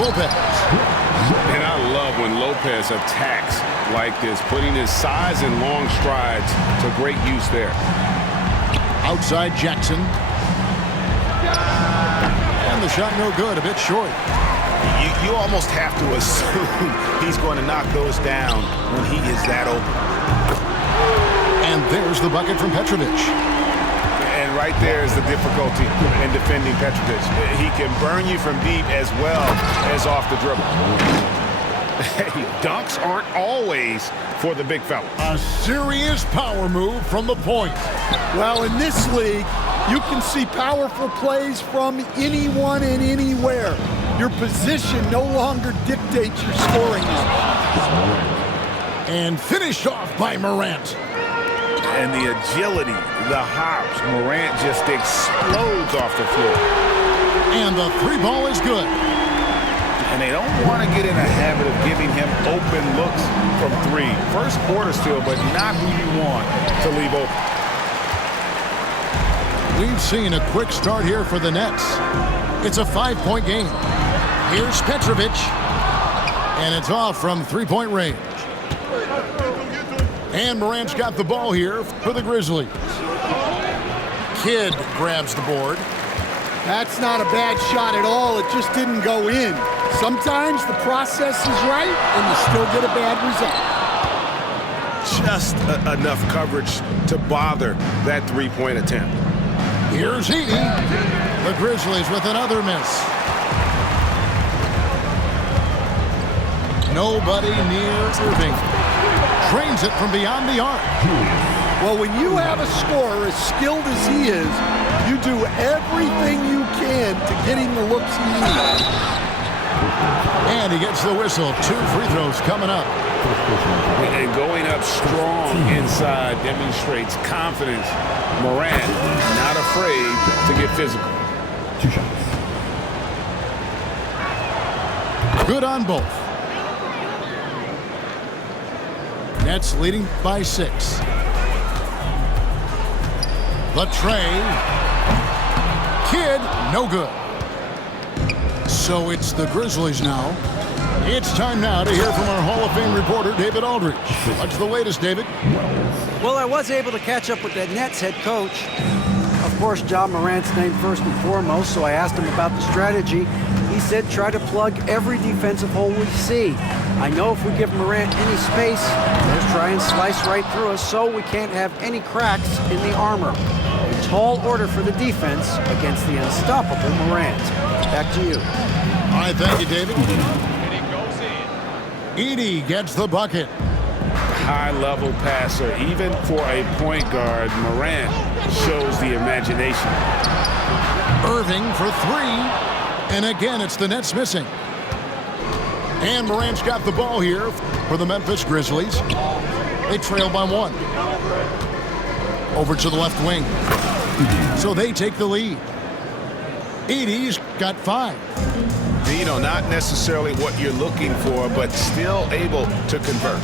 Lopez. And I love when Lopez attacks like this, putting his size and long strides to great use there. Outside Jackson. And the shot no good, a bit short. You almost have to assume he's going to knock those down when he is that open. And there's the bucket from Petrovic. And right there is the difficulty in defending Petrovic. He can burn you from deep as well as off the dribble. Hey, dunks aren't always for the big fella. A serious power move from the point. Well, in this league, you can see powerful plays from anyone and anywhere. Your position no longer dictates your scoring options. And finished off by Morant. And the agility, the hops, Morant just explodes off the floor. And the three ball is good. And they don't want to get in a habit of giving him open looks from three. First quarter still, but not who you want to leave open. We've seen a quick start here for the Nets. It's a 5-point game. Here's Petrovic. And it's off from three-point range. And Morant's got the ball here for the Grizzlies. Kidd grabs the board. That's not a bad shot at all. It just didn't go in. Sometimes the process is right, and you still get a bad result. Just enough coverage to bother that three-point attempt. Here's Edey. The Grizzlies with another miss. Nobody near Irving. Trains it from beyond the arc. Well, when you have a scorer as skilled as he is, you do everything you can to get him the looks he needs. And he gets the whistle. 2 free throws coming up. And going up strong inside demonstrates confidence. Morant not afraid to get physical. 2 shots. Good on both. Nets leading by 6. The tray. Kidd, no good. So it's the Grizzlies now. It's time now to hear from our Hall of Fame reporter, David Aldridge. What's the latest, David? Well, I was able to catch up with that Nets head coach. Of course, Ja Morant's named first and foremost, so I asked him about the strategy. He said try to plug every defensive hole we see. I know if we give Morant any space, they'll try and slice right through us, so we can't have any cracks in the armor. A tall order for the defense against the unstoppable Morant. Back to you. All right, thank you, David. Edey gets the bucket. High-level passer. Even for a point guard, Morant shows the imagination. Irving for 3. And again, it's the Nets missing. And Morant's got the ball here for the Memphis Grizzlies. They trail by 1. Over to the left wing. So they take the lead. Edey's got 5. You know, not necessarily what you're looking for, but still able to convert.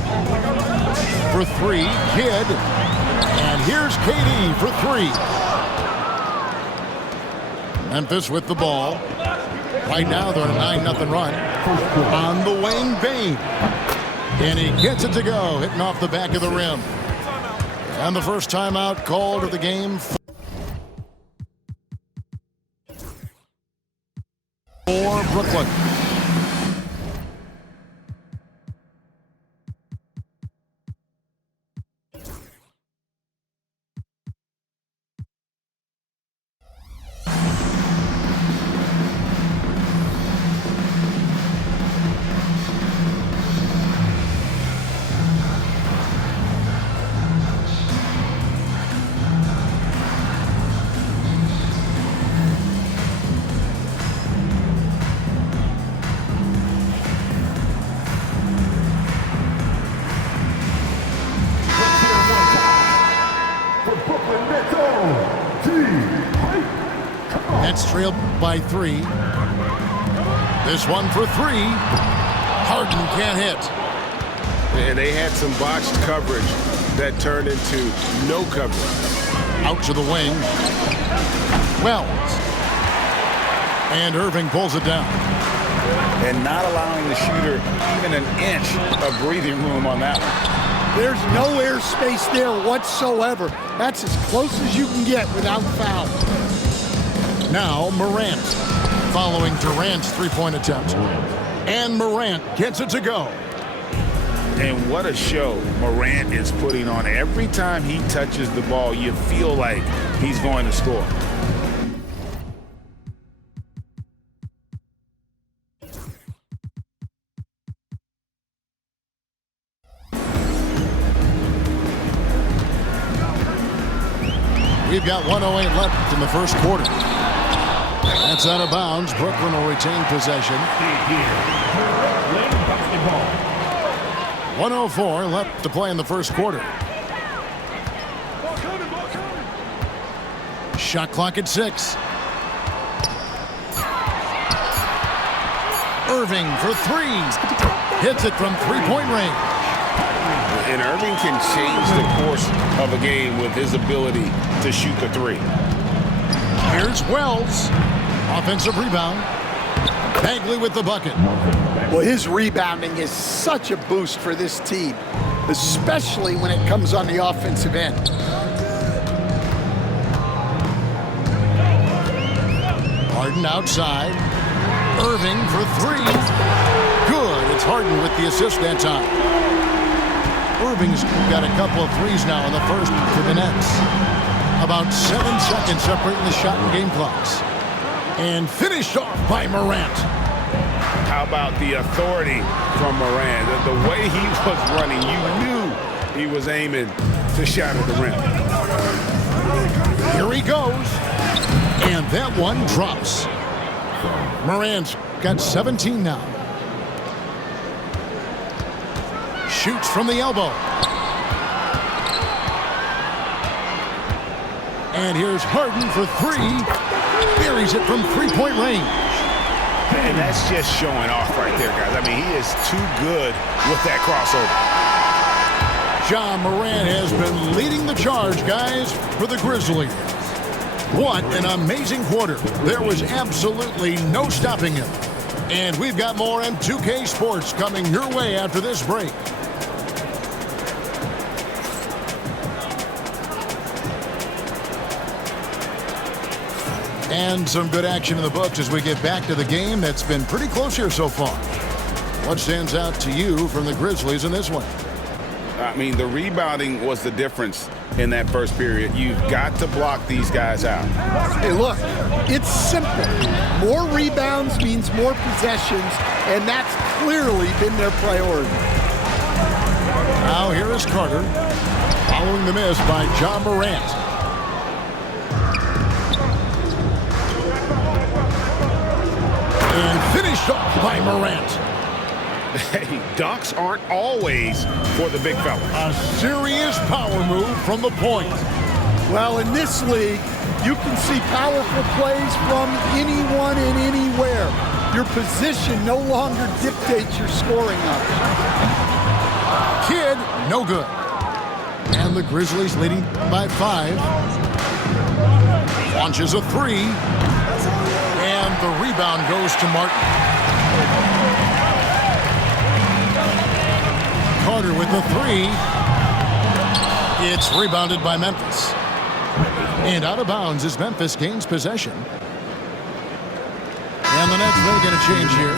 For 3, Kidd. And here's KD for 3. Memphis with the ball. Right now, they're on a 9-0 run. On the wing, Bane. And he gets it to go, hitting off the back of the rim. And the first timeout called of the game for Brooklyn. Nets trailed by 3. This one for 3. Harden can't hit. And they had some botched coverage that turned into no coverage. Out to the wing. Wells. And Irving pulls it down. and not allowing the shooter even an inch of breathing room on that one. There's no airspace there whatsoever. That's as close as you can get without foul. Now Morant, following Durant's three-point attempt. And Morant gets it to go. And what a show Morant is putting on. Every time he touches the ball, you feel like he's going to score. We've got 1:08 left in the first quarter. That's out of bounds. Brooklyn will retain possession. 1:04 left to play in the first quarter. Shot clock at 6. Irving for 3. Hits it from three-point range. And Irving can change the course of a game with his ability to shoot the three. Here's Wells. Offensive rebound. Bagley with the bucket. Well, his rebounding is such a boost for this team, especially when it comes on the offensive end. Harden outside. Irving for 3. Good. It's Harden with the assist that time. Irving's got a couple of threes now in the first for the Nets. About 7 seconds separating the shot and game clocks. And finished off by Morant. How about the authority from Morant? The way he was running, you knew he was aiming to shatter the rim. Here he goes. And that one drops. Morant's got 17 now. Shoots from the elbow. And here's Harden for 3. Buries it from three-point range. And that's just showing off right there, guys. I mean, he is too good with that crossover. Ja Morant has been leading the charge, guys, for the Grizzlies. What an amazing quarter. There was absolutely no stopping him. And we've got more M2K Sports coming your way after this break. And some good action in the books as we get back to the game that's been pretty close here so far. What stands out to you from the Grizzlies in this one? I mean, the rebounding was the difference in that first period. You've got to block these guys out. Hey, look, it's simple. More rebounds means more possessions, and that's clearly been their priority. Now here is Carter, following the miss by Ja Morant. And finished off by Morant. Hey, dunks aren't always for the big fella. A serious power move from the point. Well, in this league, you can see powerful plays from anyone and anywhere. Your position no longer dictates your scoring options. Kid, no good. And the Grizzlies leading by 5. Launches a 3. And the rebound goes to Martin. Carter with the 3. It's rebounded by Memphis. And out of bounds as Memphis gains possession. And the Nets will get a change here.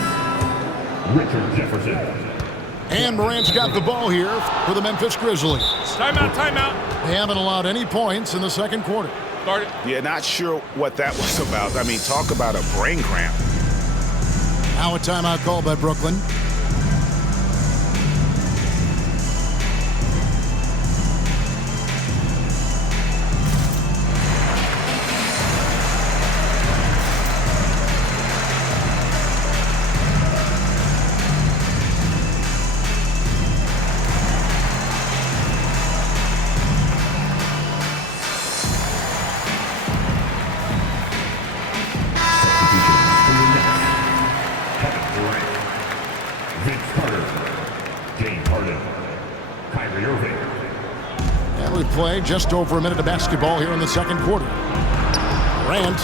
Richard Jefferson. And Morant's got the ball here for the Memphis Grizzlies. Timeout, timeout. They haven't allowed any points in the second quarter. Start it. Yeah, not sure what that was about. I mean, talk about a brain cramp. Now a timeout called by Brooklyn. Irving. Play just over a minute of basketball here in the second quarter. Morant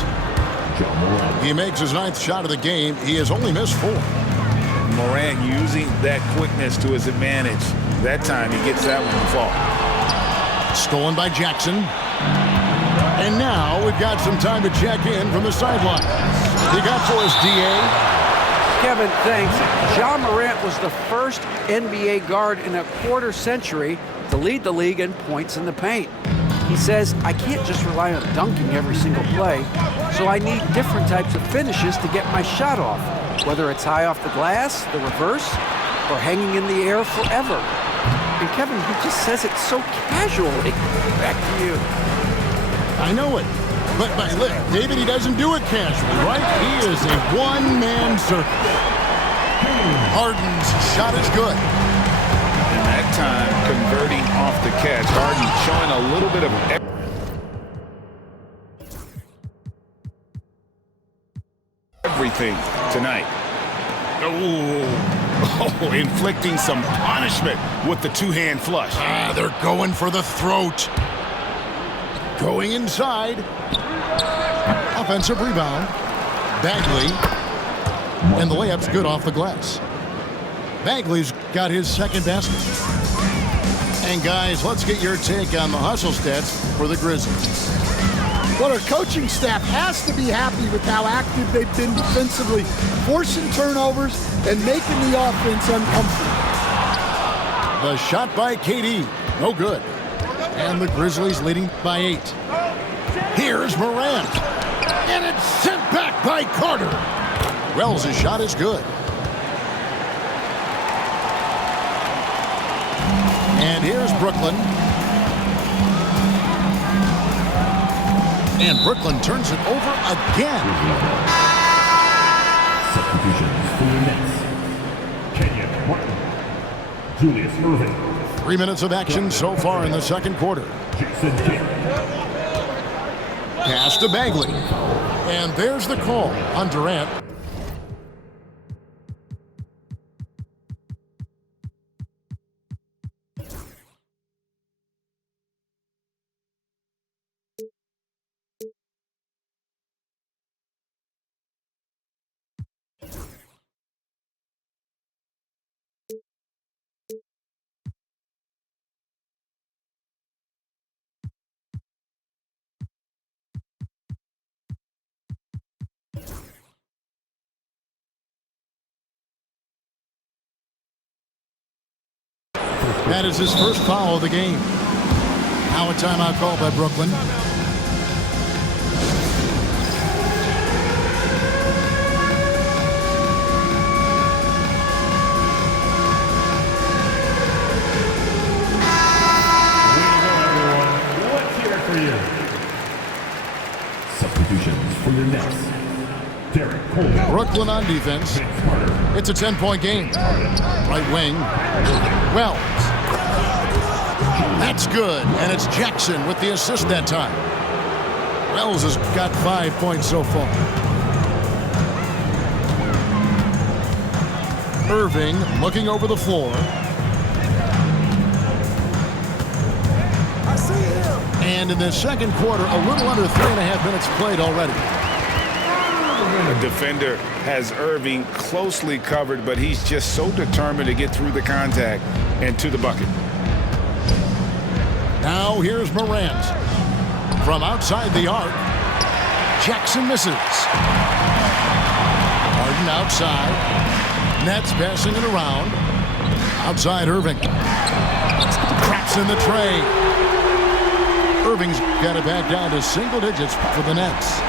John Morant. He makes his 9th shot of the game. He has only missed 4. Morant using that quickness to his advantage. That time he gets that one to fall. Stolen by Jackson. And now we've got some time to check in from the sideline. He got for us, D.A. Kevin, thanks. Ja Morant was the first NBA guard in a quarter century to lead the league in points in the paint. He says, I can't just rely on dunking every single play, so I need different types of finishes to get my shot off, whether it's high off the glass, the reverse, or hanging in the air forever. And Kevin, he just says it so casually. Back to you. I know it. But look, David, he doesn't do it casually, right? He is a one-man circus. Harden's shot is good. And that time converting off the catch. Harden showing a little bit of everything tonight. Oh, inflicting some punishment with the two-hand flush. They're going for the throat. Going inside. Offensive rebound. Bagley. And the layup's good off the glass. Bagley's got his second basket. And guys, let's get your take on the hustle stats for the Grizzlies. Well, our coaching staff has to be happy with how active they've been defensively, forcing turnovers and making the offense uncomfortable. The shot by KD. No good. And the Grizzlies leading by 8. Here's Morant. And it's sent back by Carter. Wells' shot is good. And here's Brooklyn. And Brooklyn turns it over again. Substitutions for the Nets. Kenyon Martin. Julius Irving. 3 minutes of action so far in the second quarter. Jason Kidd. Pass to Bagley. And there's the call on Durant. That is his first foul of the game. Now a timeout called by Brooklyn. Let's hear it for you. Substitutions for your Nets. Derek Coleman. Brooklyn on defense. Vince Carter. It's a 10-point game. Right wing. Wells. That's good. And it's Jackson with the assist that time. Wells has got 5 points so far. Irving looking over the floor. And in the second quarter, a little under 3.5 minutes played already. The defender has Irving closely covered, but he's just so determined to get through the contact and to the bucket. Now here's Morant. From outside the arc, Jackson misses. Harden outside. Nets passing it around. Outside Irving. Traps in the tray. Irving's got it back down to single digits for the Nets.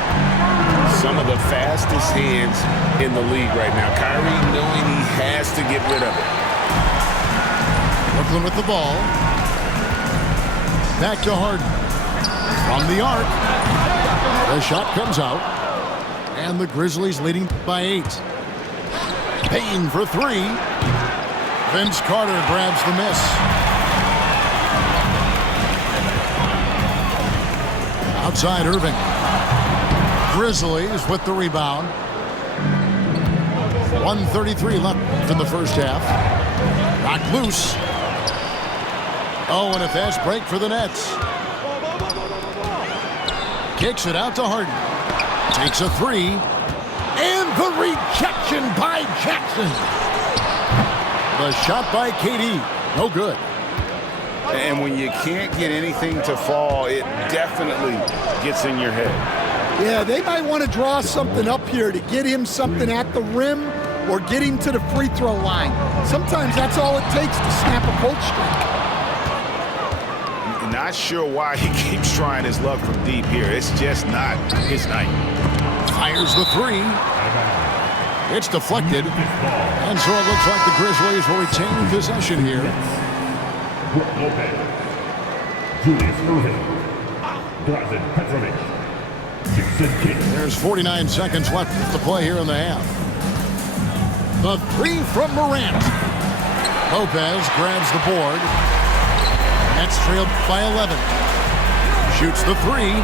Some of the fastest hands in the league right now. Kyrie knowing he has to get rid of it. Brooklyn with the ball. Back to Harden. From the arc. The shot comes out. And the Grizzlies leading by 8. Payne for 3. Vince Carter grabs the miss. Outside Irving. Grizzlies with the rebound. 1:33 left in the first half. Knocked loose. Oh, and a fast break for the Nets. Kicks it out to Harden. Takes a three. And the rejection by Jackson. The shot by KD. No good. And when you can't get anything to fall, it definitely gets in your head. Yeah, they might want to draw something up here to get him something at the rim or get him to the free throw line. Sometimes that's all it takes to snap a cold streak. Not sure why he keeps trying his luck from deep here. It's just not his night. Fires the three. It's deflected. And so it looks like the Grizzlies will retain possession here. Brook Lopez, Julius Erving, Drazen Petrovic, Gibson King. There's 49 seconds left to play here in the half. The three from Morant. Lopez grabs the board. Nets trailed by 11. Shoots the three.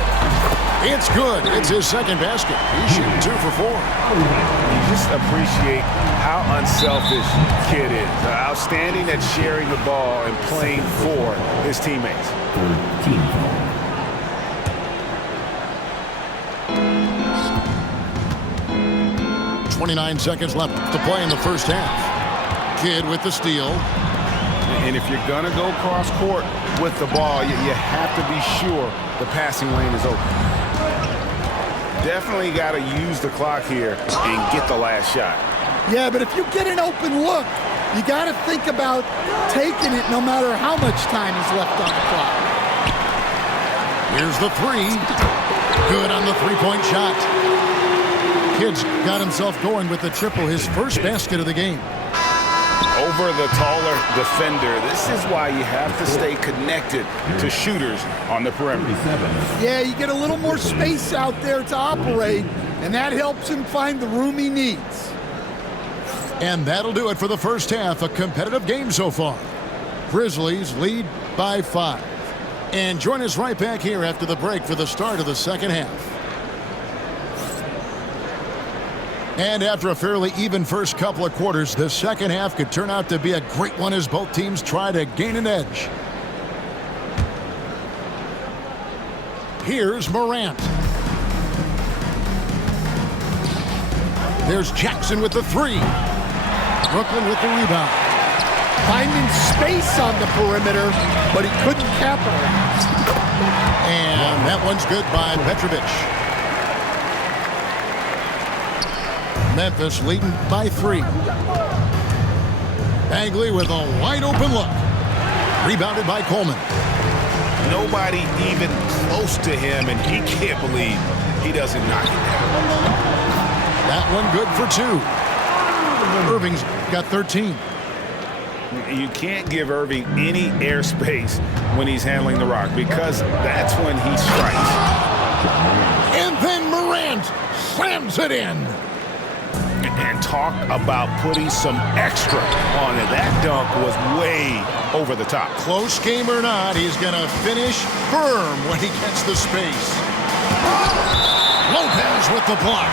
It's good. It's his second basket. He's shooting 2 for 4. You just appreciate how unselfish Kid is. Outstanding at sharing the ball and playing for his teammates. 29 seconds left to play in the first half. Kidd with the steal. And if you're going to go cross court with the ball, you have to be sure the passing lane is open. Definitely got to use the clock here and get the last shot. Yeah, but if you get an open look, you got to think about taking it no matter how much time is left on the clock. Here's the three. Good on the three-point shot. Kidd's got himself going with the triple, his first basket of the game. Over the taller defender. This is why you have to stay connected to shooters on the perimeter. Yeah, you get a little more space out there to operate, and that helps him find the room he needs. And that'll do it for the first half. A competitive game so far. Grizzlies lead by 5. And join us right back here after the break for the start of the second half. And after a fairly even first couple of quarters, the second half could turn out to be a great one as both teams try to gain an edge. Here's Morant. There's Jackson with the three. Brooklyn with the rebound. Finding space on the perimeter, but he couldn't capitalize. And that one's good by Petrovic. Memphis leading by 3. Bagley with a wide open look. Rebounded by Coleman. Nobody even close to him, and he can't believe he doesn't knock it down. That one good for 2. Irving's got 13. You can't give Irving any airspace when he's handling the rock because that's when he strikes. And then Morant slams it in. And talk about putting some extra on it. That dunk was way over the top. Close game or not, he's going to finish firm when he gets the space. Lopez with the block.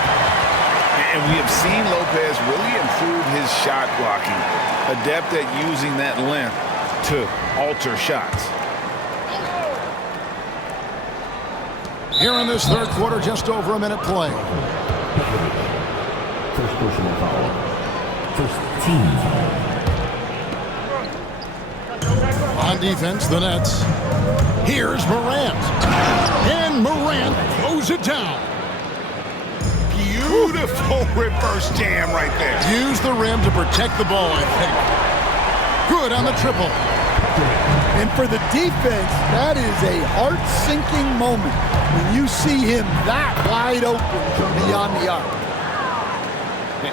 And we have seen Lopez really improve his shot blocking. Adept at using that length to alter shots. Here in this third quarter, just over a minute play. First personal foul. First team foul. On defense, the Nets. Here's Morant. And Morant throws it down. Beautiful reverse jam right there. Use the rim to protect the ball, I think. Good on the triple. And for the defense, that is a heart-sinking moment when you see him that wide open from beyond the arc.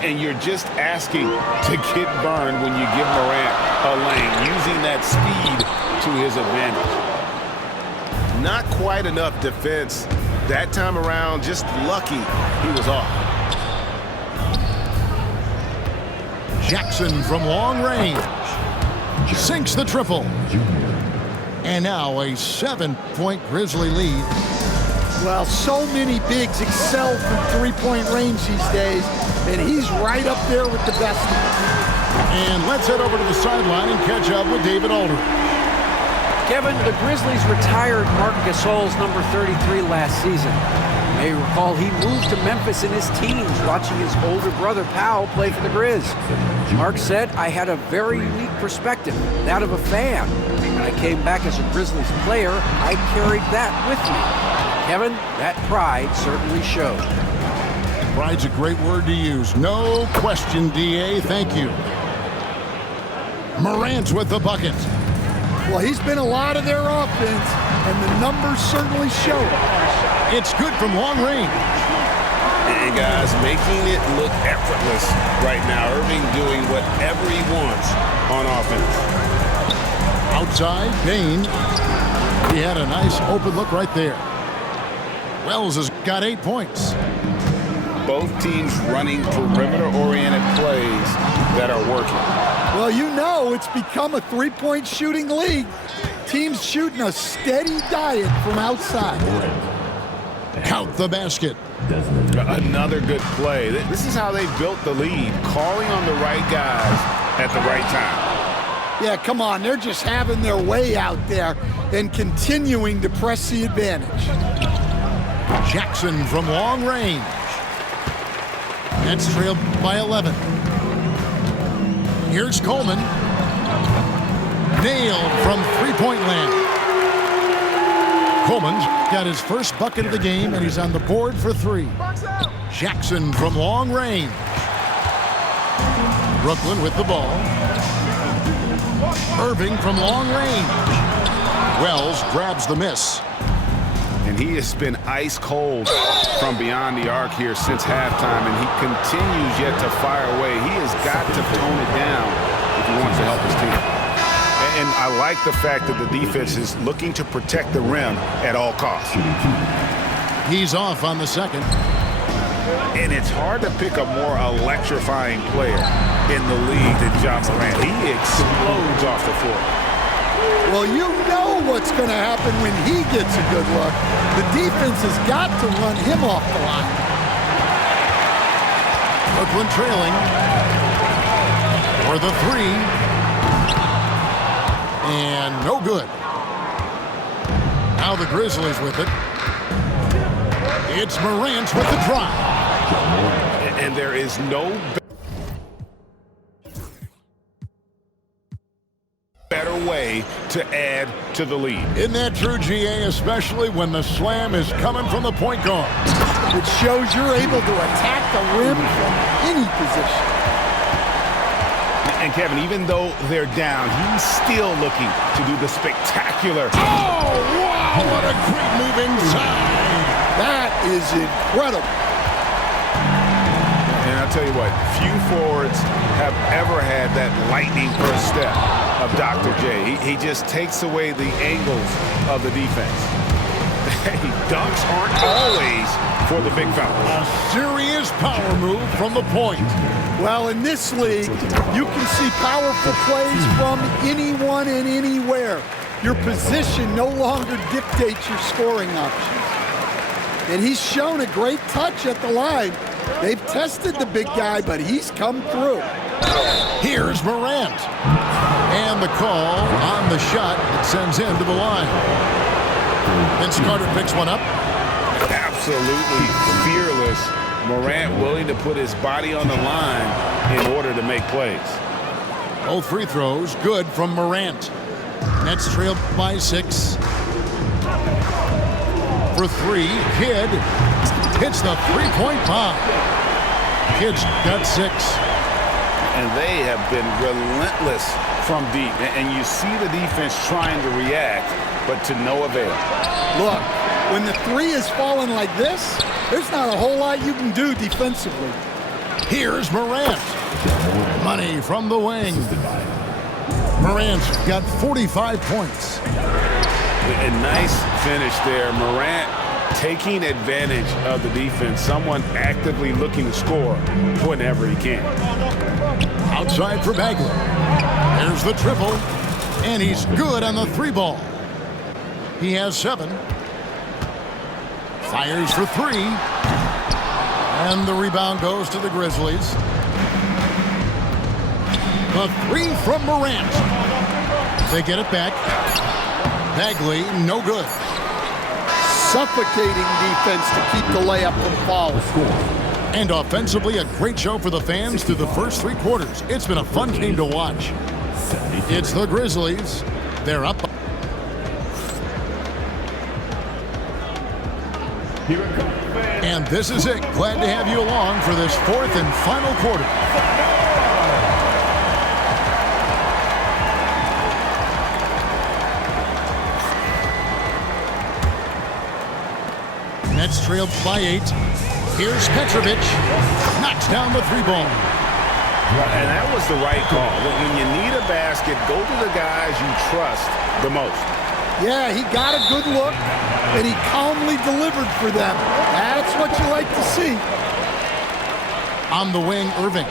And you're just asking to get burned when you give Morant a lane, using that speed to his advantage. Not quite enough defense that time around, just lucky he was off. Jackson from long range. Sinks the triple. And now a 7-point Grizzly lead. Well, so many bigs excel from three-point range these days, and he's right up there with the best of them. And let's head over to the sideline and catch up with David Aldridge. Kevin, the Grizzlies retired Marc Gasol's number 33 last season. may recall he moved to Memphis in his teens, watching his older brother Powell play for the Grizz. Mark said, "I had a very unique perspective, that of a fan. When I came back as a Grizzlies player, I carried that with me." Kevin, that pride certainly showed. Pride's a great word to use. No question, D.A. Thank you. Morant with the bucket. Well, he's been a lot of their offense, and the numbers certainly show it. It's good from long range. And guys, making it look effortless right now. Irving doing whatever he wants on offense. Outside, Dane. He had a nice open look right there. Wells has got 8 points. Both teams running perimeter-oriented plays that are working. Well, you know it's become a three-point shooting league. Teams shooting a steady diet from outside. Count the basket. Another good play. This is how they built the lead, calling on the right guys at the right time. Yeah, come on. They're just having their way out there and continuing to press the advantage. Jackson from long range. Nets trailed by 11. Here's Coleman. Nailed from three-point land. Coleman's got his first bucket of the game, and he's on the board for 3. Jackson from long range. Brooklyn with the ball. Irving from long range. Wells grabs the miss. And he has been ice cold from beyond the arc here since halftime, and he continues yet to fire away. He has got to tone it down if he wants to help his team. And I like the fact that the defense is looking to protect the rim at all costs. He's off on the second. And it's hard to pick a more electrifying player in the league than Ja Morant. He explodes off the floor. Well, you know what's going to happen when he gets a good look. The defense has got to run him off the line. Brooklyn trailing for the 3. And no good. Now the Grizzlies with it. It's Morant with the drive. And there is no better way to add to the lead. Isn't that true, GA, especially when the slam is coming from the point guard? It shows you're able to attack the rim from any position. And Kevin, even though they're down, he's still looking to do the spectacular. Oh, wow, what a great move inside. That is incredible. And I'll tell you what, few forwards have ever had that lightning first step of Dr. J. He just takes away the angles of the defense. Hey, dunks aren't always for the big fellas. A serious power move from the point. Well, in this league, you can see powerful plays from anyone and anywhere. Your position no longer dictates your scoring options. And he's shown a great touch at the line. They've tested the big guy, but he's come through. Here's Morant. And the call on the shot that sends him to the line. Vince Carter picks one up. Absolutely fearless. Morant willing to put his body on the line in order to make plays. Both free throws good from Morant. Nets trailed by 6. For 3, Kidd hits the three-point bomb. Kidd's got 6. And they have been relentless from deep. And you see the defense trying to react, but to no avail. Look, when the 3 is falling like this, there's not a whole lot you can do defensively. Here's Morant. Money from the wing. Morant's got 45 points. A nice finish there. Morant taking advantage of the defense. Someone actively looking to score whenever he can. Outside for Bagley. There's the triple. And he's good on the 3 ball. He has 7. Fires for 3. And the rebound goes to the Grizzlies. The 3 from Morant. They get it back. Bagley, no good. suffocating defense to keep the layup from falling. And offensively, a great show for the fans through the first 3 quarters. It's been a fun game to watch. It's the Grizzlies. They're up. And this is it. Glad to have you along for this 4th and final quarter. Nets trailed by 8. Here's Petrovic. Knocks down the 3-ball. And that was the right call. When you need a basket, go to the guys you trust the most. Yeah, he got a good look, and he calmly delivered for them. That's what you like to see. On the wing, Irving.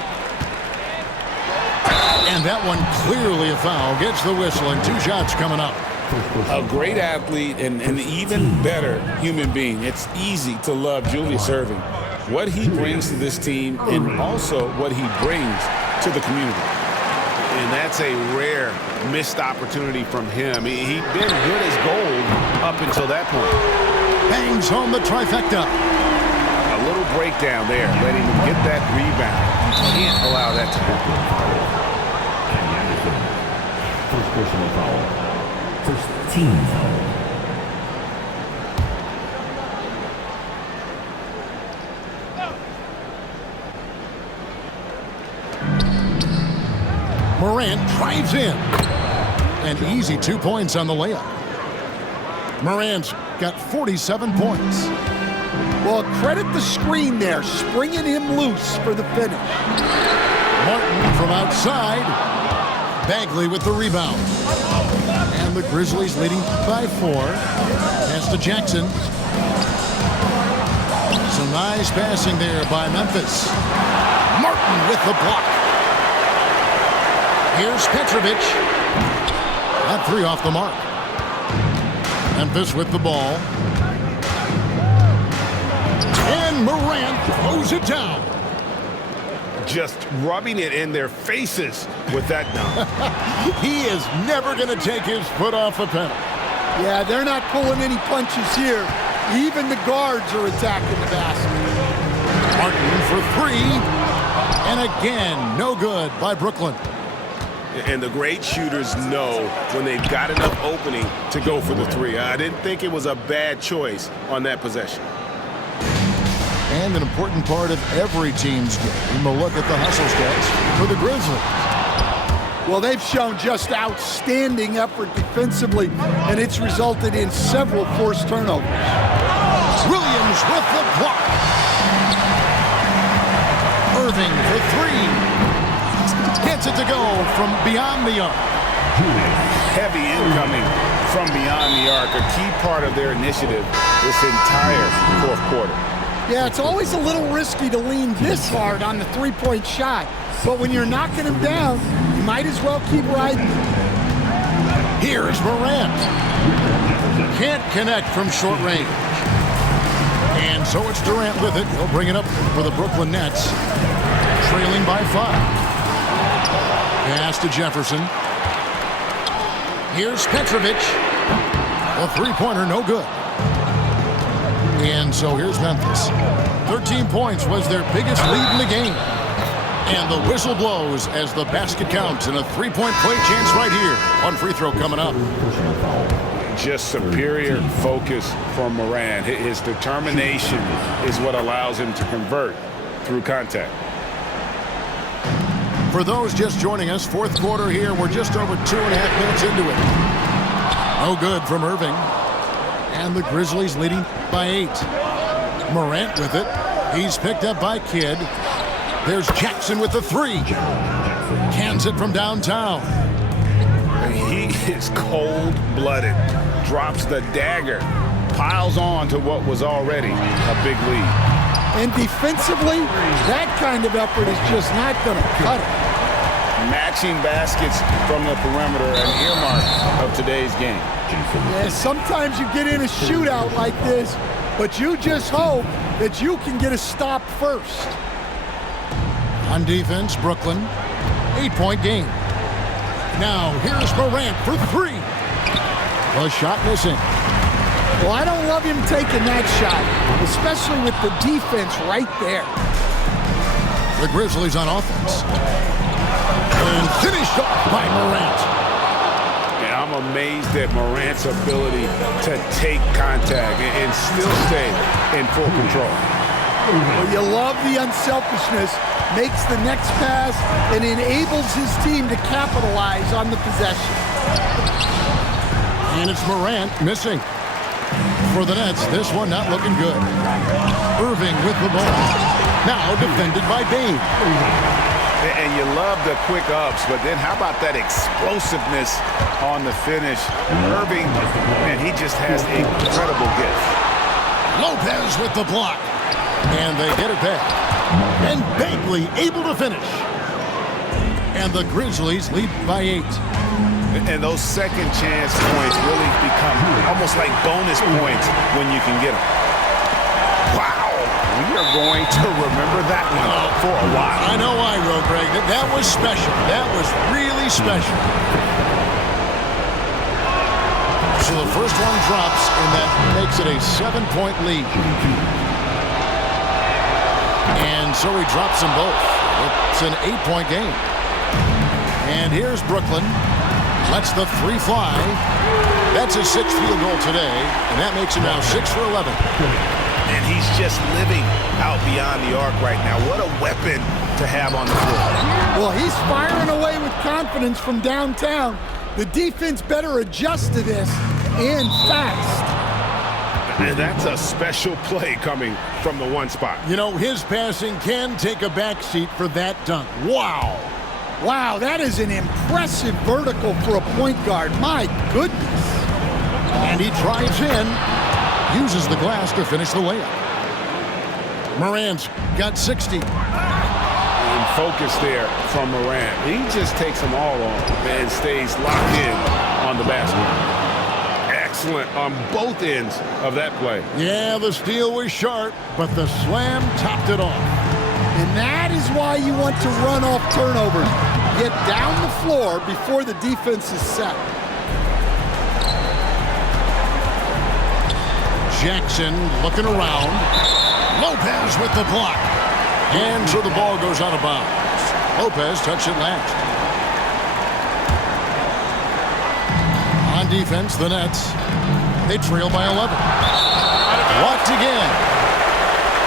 And that one clearly a foul. Gets the whistle, and 2 shots coming up. A great athlete and an even better human being. It's easy to love Julius Erving. What he brings to this team and also what he brings to the community. And that's a rare missed opportunity from him. He'd been good as gold up until that point. Bangs home the trifecta. A little breakdown there, letting him get that rebound. You can't allow that to happen. First personal foul. First team foul. Morant drives in. An easy 2 points on the layup. Morant's got 47 points. Well, credit the screen there, springing him loose for the finish. Martin from outside. Bagley with the rebound. And the Grizzlies leading by 4. Pass to Jackson. Some nice passing there by Memphis. Martin with the block. Here's Petrovic. That 3 off the mark. Memphis with the ball. And Morant throws it down. Just rubbing it in their faces with that dunk. He is never going to take his foot off the pedal. Yeah, they're not pulling any punches here. Even the guards are attacking the basket. Martin for 3. And again, no good by Brooklyn. And the great shooters know when they've got enough opening to go for the 3. I didn't think it was a bad choice on that possession. And an important part of every team's game, we'll look at the hustle stats for the Grizzlies. Well, they've shown just outstanding effort defensively, and it's resulted in several forced turnovers. Williams with the block. Irving for 3. Gets it to go from beyond the arc. Heavy incoming from beyond the arc, a key part of their initiative this entire 4th quarter. Yeah, it's always a little risky to lean this hard on the 3-point shot, but when you're knocking him down, you might as well keep riding. Here's Morant. Can't connect from short range. And so it's Durant with it. He'll bring it up for the Brooklyn Nets, trailing by 5. Pass to Jefferson. Here's Petrovic. A 3-pointer, no good. And so here's Memphis. 13 points was their biggest lead in the game. And the whistle blows as the basket counts and a 3-point play chance right here. 1 free throw coming up. Just superior focus from Morant. His determination is what allows him to convert through contact. For those just joining us, 4th quarter here. We're just over 2.5 minutes into it. No good from Irving. And the Grizzlies leading by 8. Morant with it. He's picked up by Kidd. There's Jackson with the 3. Cans it from downtown. He is cold-blooded. Drops the dagger. Piles on to what was already a big lead. And defensively, that kind of effort is just not going to cut it. Matching baskets from the perimeter, an earmark of today's game. Yeah, sometimes you get in a shootout like this, but you just hope that you can get a stop first. On defense, Brooklyn, 8-point game. Now here's Morant for 3. The shot missing. Well, I don't love him taking that shot, especially with the defense right there. The Grizzlies on offense. And finished off by Morant. Yeah, I'm amazed at Morant's ability to take contact and still stay in full control. Well, you love the unselfishness, makes the next pass, and enables his team to capitalize on the possession. And it's Morant missing. For the Nets, this one not looking good. Irving with the ball. Now defended by Bane. And you love the quick ups, but then how about that explosiveness on the finish? Irving, man, he just has an incredible gift. Lopez with the block. And they get it back. And Bagley able to finish. And the Grizzlies lead by 8. And those second chance points really become almost like bonus points when you can get them. Wow, we are going to remember that one for a while. I know I will, Greg. That was special. That was really special. So the first one drops, and that makes it a 7-point lead. And so he drops them both. It's an 8-point game. And here's Brooklyn. Lets the 3 fly. That's his 6th field goal today, and that makes him now 6 for 11. And he's just living out beyond the arc right now. What a weapon to have on the floor. Well, he's firing away with confidence from downtown. The defense better adjust to this, and fast. And that's a special play coming from the one spot. You know, his passing can take a backseat for that dunk. Wow. Wow, that is an impressive vertical for a point guard. My goodness. And he drives in, uses the glass to finish the layup. Morant's got 60. And focus there from Morant. He just takes them all on and stays locked in on the basket. Excellent on both ends of that play. Yeah, the steal was sharp, but the slam topped it off. And that is why you want to run off turnovers. Get down the floor before the defense is set. Jackson looking around. Lopez with the block. And so the ball goes out of bounds. Lopez touched it last. On defense, the Nets. They trail by 11. Blocked again.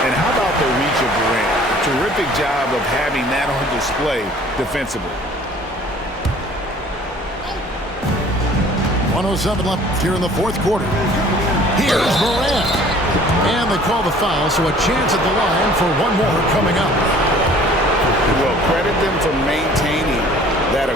And how about the reach of Durant? Terrific job of having that on display defensively. 1:07 left here in the 4th quarter. Here's Morant. And they call the foul, so a chance at the line for one more coming up. Well, credit them for maintaining that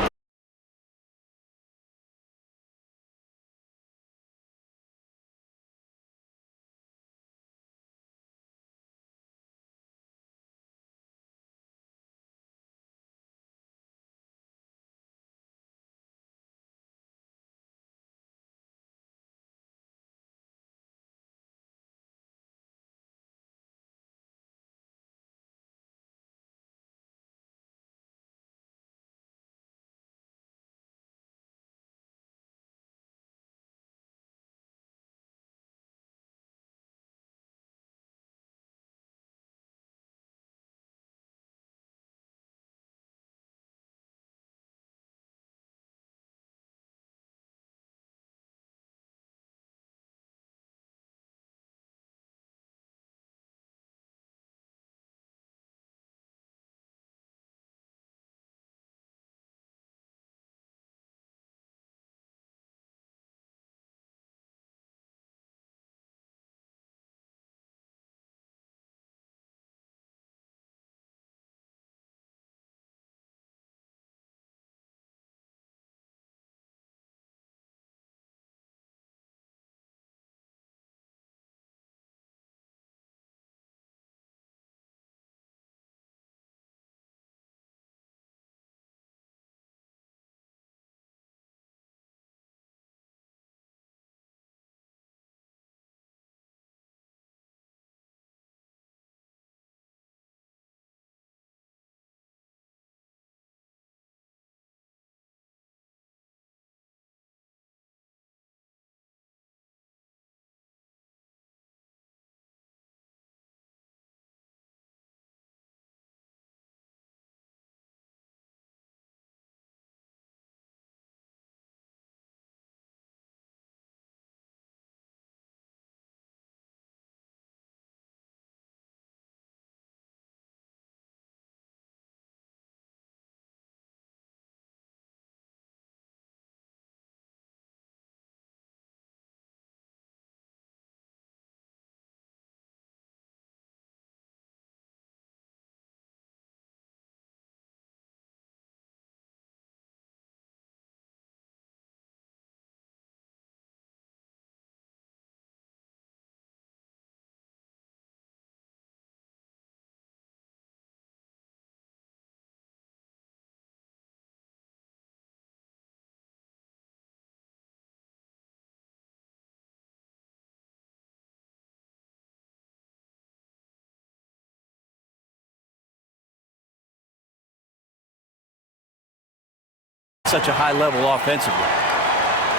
such a high level offensively.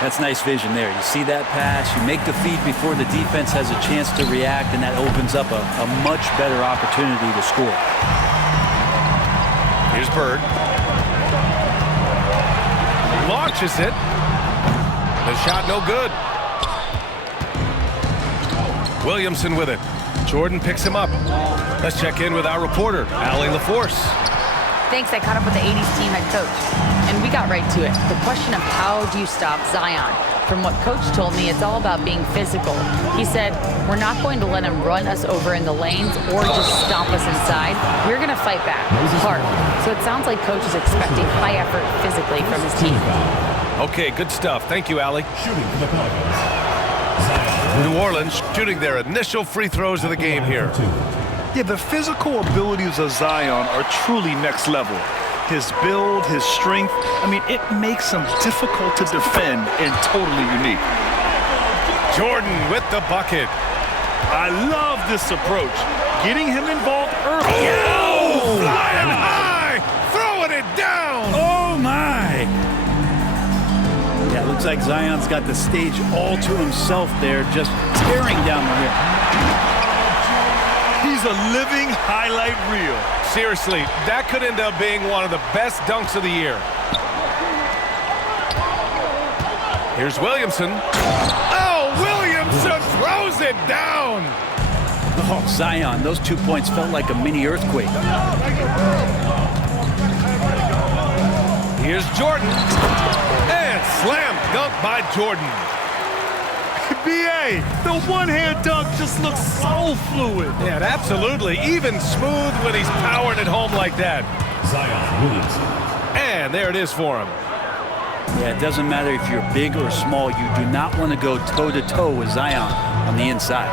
That's nice vision there. You see that pass, you make the feed before the defense has a chance to react, and that opens up a much better opportunity to score. Here's Bird. Launches it. The shot no good. Williamson with it. Jordan picks him up. Let's check in with our reporter, Allie LaForce. Thanks, I caught up with the 80s team head coach, and we got right to it. The question of how do you stop Zion? From what coach told me, it's all about being physical. He said, we're not going to let him run us over in the lanes or just stomp us inside. We're going to fight back hard. So it sounds like coach is expecting high effort physically from his team. Okay, good stuff. Thank you, Allie. Shooting for the Pelicans. New Orleans shooting their initial free throws of the game here. Yeah, the physical abilities of Zion are truly next level. His build, his strength, I mean, it makes him difficult to defend and totally unique. Jordan with the bucket. I love this approach. Getting him involved early. Oh, flying high, throwing it down. Oh, my. Yeah, it looks like Zion's got the stage all to himself there, just tearing down the rim. He's a living highlight reel. Seriously, that could end up being one of the best dunks of the year. Here's Williamson. Oh, Williamson throws it down. Oh, Zion, those 2 points felt like a mini earthquake. Here's Jordan. And slam dunk by Jordan. B.A., the one-hand dunk just looks so fluid. Yeah, absolutely. Even smooth when he's powering it home like that. Zion Williamson. And there it is for him. Yeah, it doesn't matter if you're big or small. You do not want to go toe-to-toe with Zion on the inside.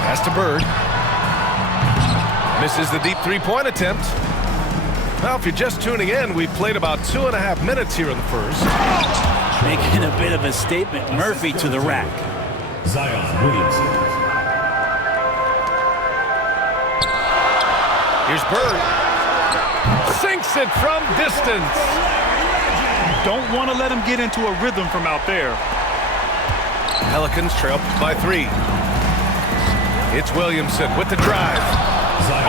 Pass to Bird. Misses the deep three-point attempt. Well, if you're just tuning in, we've played about 2.5 minutes here in the first. Making a bit of a statement. Murphy to the rack. Zion Williamson. Here's Bird. Sinks it from distance. Don't want to let him get into a rhythm from out there. Pelicans trail by 3. It's Williamson with the drive.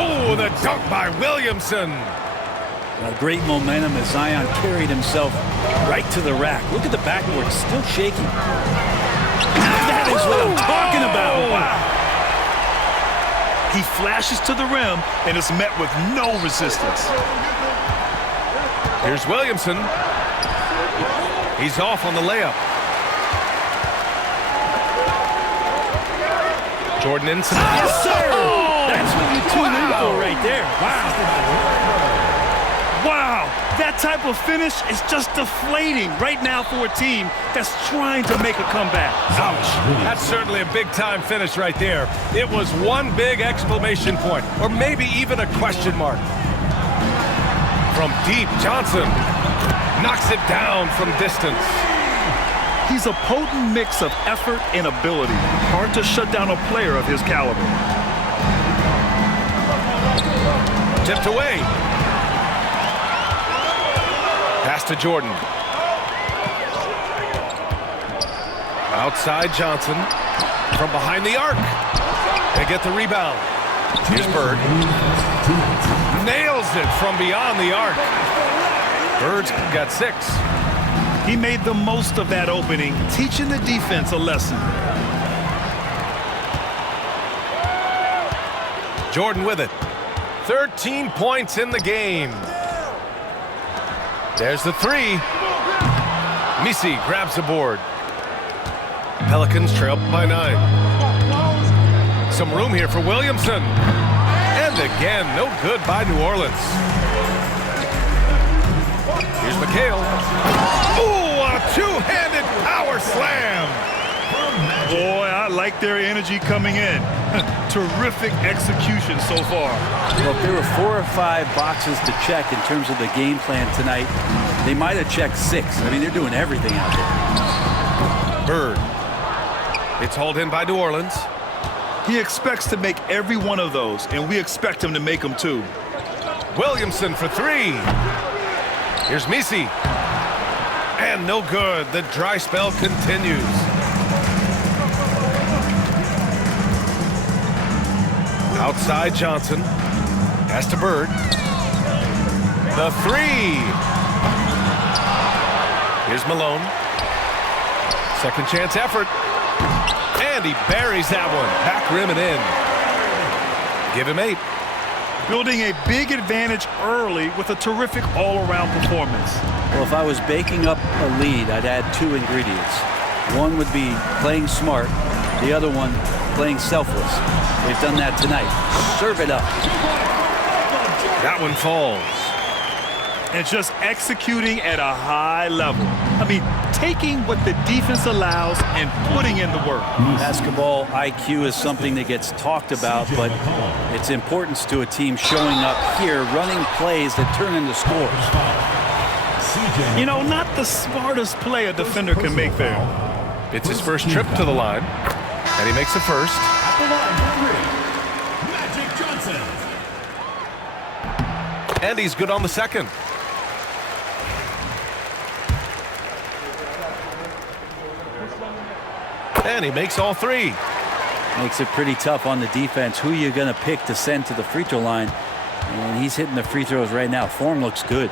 Oh, the dunk by Williamson. Great momentum as Zion carried himself right to the rack. Look at the backboard, still shaking. That is what I'm talking about. Wow. He flashes to the rim and is met with no resistance. Here's Williamson. He's off on the layup. Jordan inside. Yes, sir. That's what you tune in for right there. Wow, that type of finish is just deflating right now for a team that's trying to make a comeback. Ouch. That's certainly a big-time finish right there. It was one big exclamation point, or maybe even a question mark. From deep, Johnson knocks it down from distance. He's a potent mix of effort and ability. Hard to shut down a player of his caliber. Tipped away. Pass to Jordan. Outside Johnson. From behind the arc. They get the rebound. Here's Bird. Nails it from beyond the arc. Bird's got 6. He made the most of that opening, teaching the defense a lesson. Jordan with it. 13 points in the game. There's the 3. Misi grabs the board. Pelicans trail by 9. Some room here for Williamson. And again, no good by New Orleans. Here's McHale. Ooh, a two-handed power slam. Boy, I like their energy coming in. Terrific execution so far. Well, if there were 4 or 5 boxes to check in terms of the game plan tonight, they might have checked 6. I mean, they're doing everything out there. Bird. It's hauled in by New Orleans. He expects to make every one of those, and we expect him to make them too. Williamson for 3. Here's Misi. And no good. The dry spell continues. Outside Johnson. Pass to Bird. The three. Here's Malone. Second chance effort. And he buries that one. Back rim and in. Give him 8. Building a big advantage early with a terrific all-around performance. Well, if I was baking up a lead, I'd add 2 ingredients. One would be playing smart. The other one, playing selfless. They've done that tonight. Serve it up. That one falls. And just executing at a high level. I mean, taking what the defense allows and putting in the work. Basketball IQ is something that gets talked about, but its importance to a team showing up here, running plays that turn into scores. You know, not the smartest play a defender can make there. It's his first trip to the line, and he makes the first. At the line for 3, Magic Johnson. And he's good on the second. And he makes all 3. Makes it pretty tough on the defense. Who you going to pick to send to the free throw line? And he's hitting the free throws right now. Form looks good.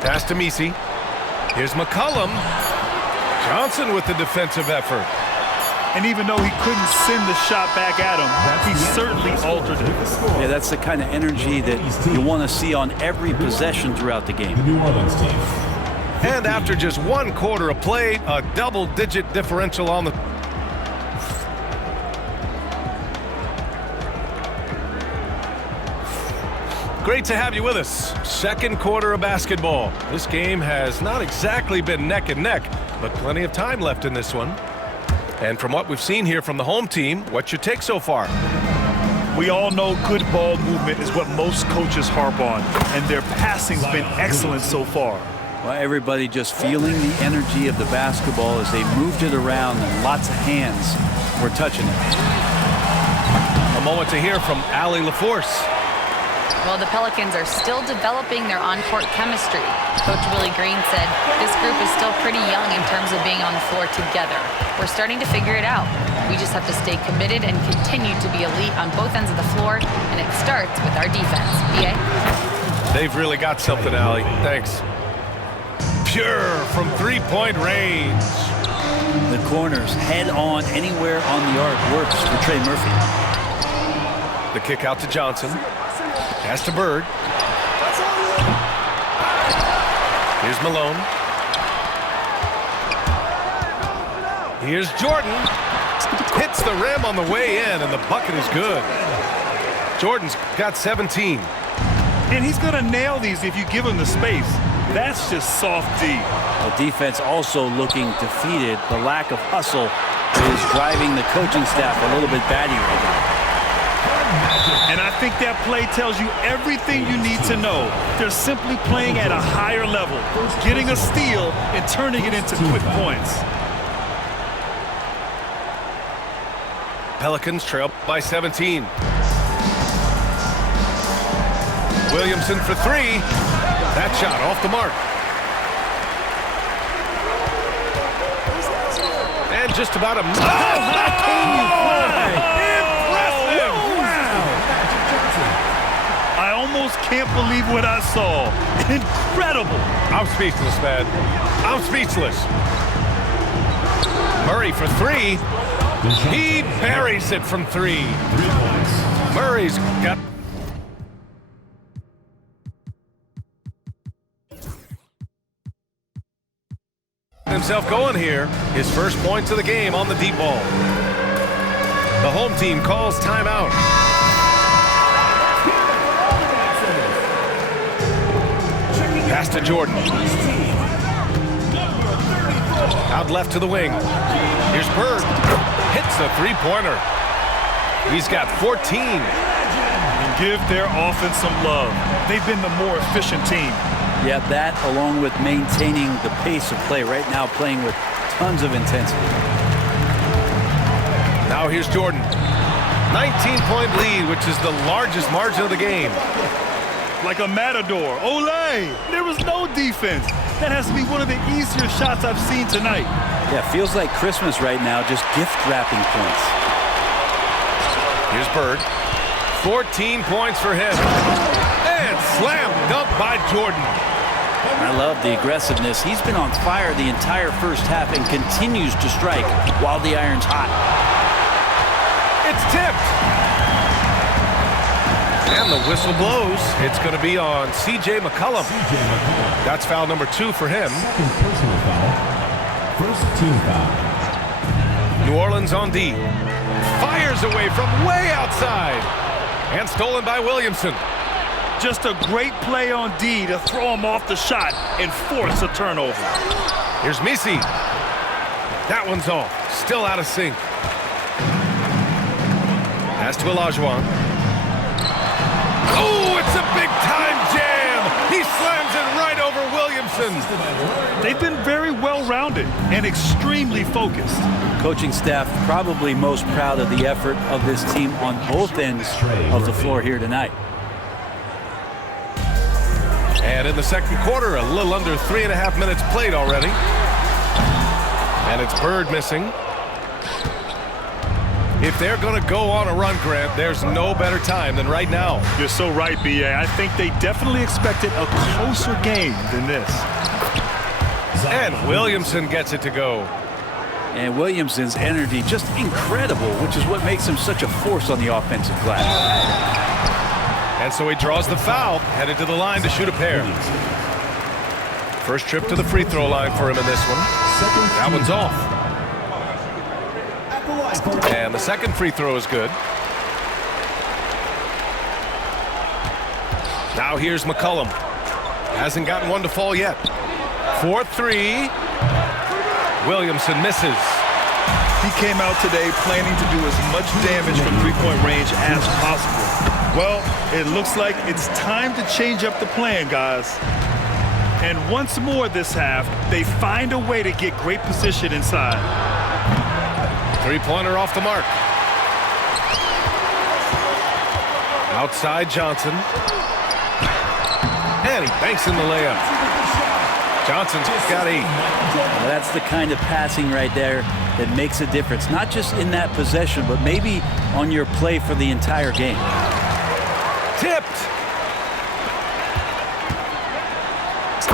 Pass to Messi. Here's McCollum. Johnson with the defensive effort. And even though he couldn't send the shot back at him, he certainly altered it. Yeah, that's the kind of energy that you want to see on every possession throughout the game. The New Orleans team. And after just 1 quarter of play, a double-digit differential on the... Great to have you with us. Second quarter of basketball. This game has not exactly been neck and neck, but plenty of time left in this one. And from what we've seen here from the home team, what's your take so far? We all know good ball movement is what most coaches harp on, and their passing's been excellent so far. Well, everybody just feeling the energy of the basketball as they moved it around, and lots of hands were touching it. A moment to hear from Allie LaForce. Well, the Pelicans are still developing their on-court chemistry. Coach Willie Green said this group is still pretty young in terms of being on the floor together. We're starting to figure it out. We just have to stay committed and continue to be elite on both ends of the floor, and it starts with our defense. B.A.? They've really got something, Allie. Thanks. Pure from three-point range. The corners head on anywhere on the arc works for Trey Murphy. The kick out to Johnson. Pass to Bird. Here's Malone. Here's Jordan. Hits the rim on the way in, and the bucket is good. Jordan's got 17. And he's going to nail these if you give him the space. That's just soft D. The defense also looking defeated. The lack of hustle is driving the coaching staff a little bit batty right now. And I think that play tells you everything you need to know. They're simply playing at a higher level, getting a steal and turning it into quick points. Pelicans trail by 17. Williamson for 3. That shot off the mark. And just about a... Oh, how can you fly? Impressive! Wow! I almost can't believe what I saw. Incredible! I'm speechless, man. I'm speechless. Murray for 3. He buries it from 3. Murray's got... himself going here. His first points of the game on the deep ball. The home team calls timeout. Pass to Jordan. Out left to the wing. Here's Bird. Hits the three-pointer. He's got 14. And give their offense some love. They've been the more efficient team. Yeah, that along with maintaining the pace of play. Right now playing with tons of intensity. Now here's Jordan. 19-point lead, which is the largest margin of the game. like a matador. Olay! There was no defense. That has to be one of the easier shots I've seen tonight. Yeah, feels like Christmas right now, just gift wrapping points. Here's Bird. 14 points for him. And slam dunk by Jordan. I love the aggressiveness. He's been on fire the entire first half and continues to strike while the iron's hot. It's tipped. And the whistle blows. It's going to be on C.J. McCollum. That's foul number 2 for him. Second personal foul. First team foul. New Orleans on D. Fires away from way outside. And stolen by Williamson. Just a great play on D to throw him off the shot and force a turnover. Here's Misi. That one's off. Still out of sync. Pass to Olajuwon. Oh, it's a big-time jam. He slams it right over Williamson. They've been very well-rounded and extremely focused. Coaching staff probably most proud of the effort of this team on both ends of the floor here tonight. And in the second quarter, a little under 3.5 minutes played already. And it's Bird missing. If they're going to go on a run, Grant, there's no better time than right now. You're so right, B.A. I think they definitely expected a closer game than this. And Williamson gets it to go. And Williamson's energy just incredible, which is what makes him such a force on the offensive glass. And so he draws the foul, headed to the line to shoot a pair. First trip to the free throw line for him in this one. That one's off. And the second free throw is good. Now here's McCollum. Hasn't gotten one to fall yet. 4-3. Williamson misses. He came out today planning to do as much damage from three-point range as possible. Well, it looks like it's time to change up the plan, guys. And once more this half, they find a way to get great position inside. Three-pointer off the mark. Outside Johnson. And he banks in the layup. Johnson's got 8. Well, that's the kind of passing right there that makes a difference, not just in that possession, but maybe on your play for the entire game. Tipped.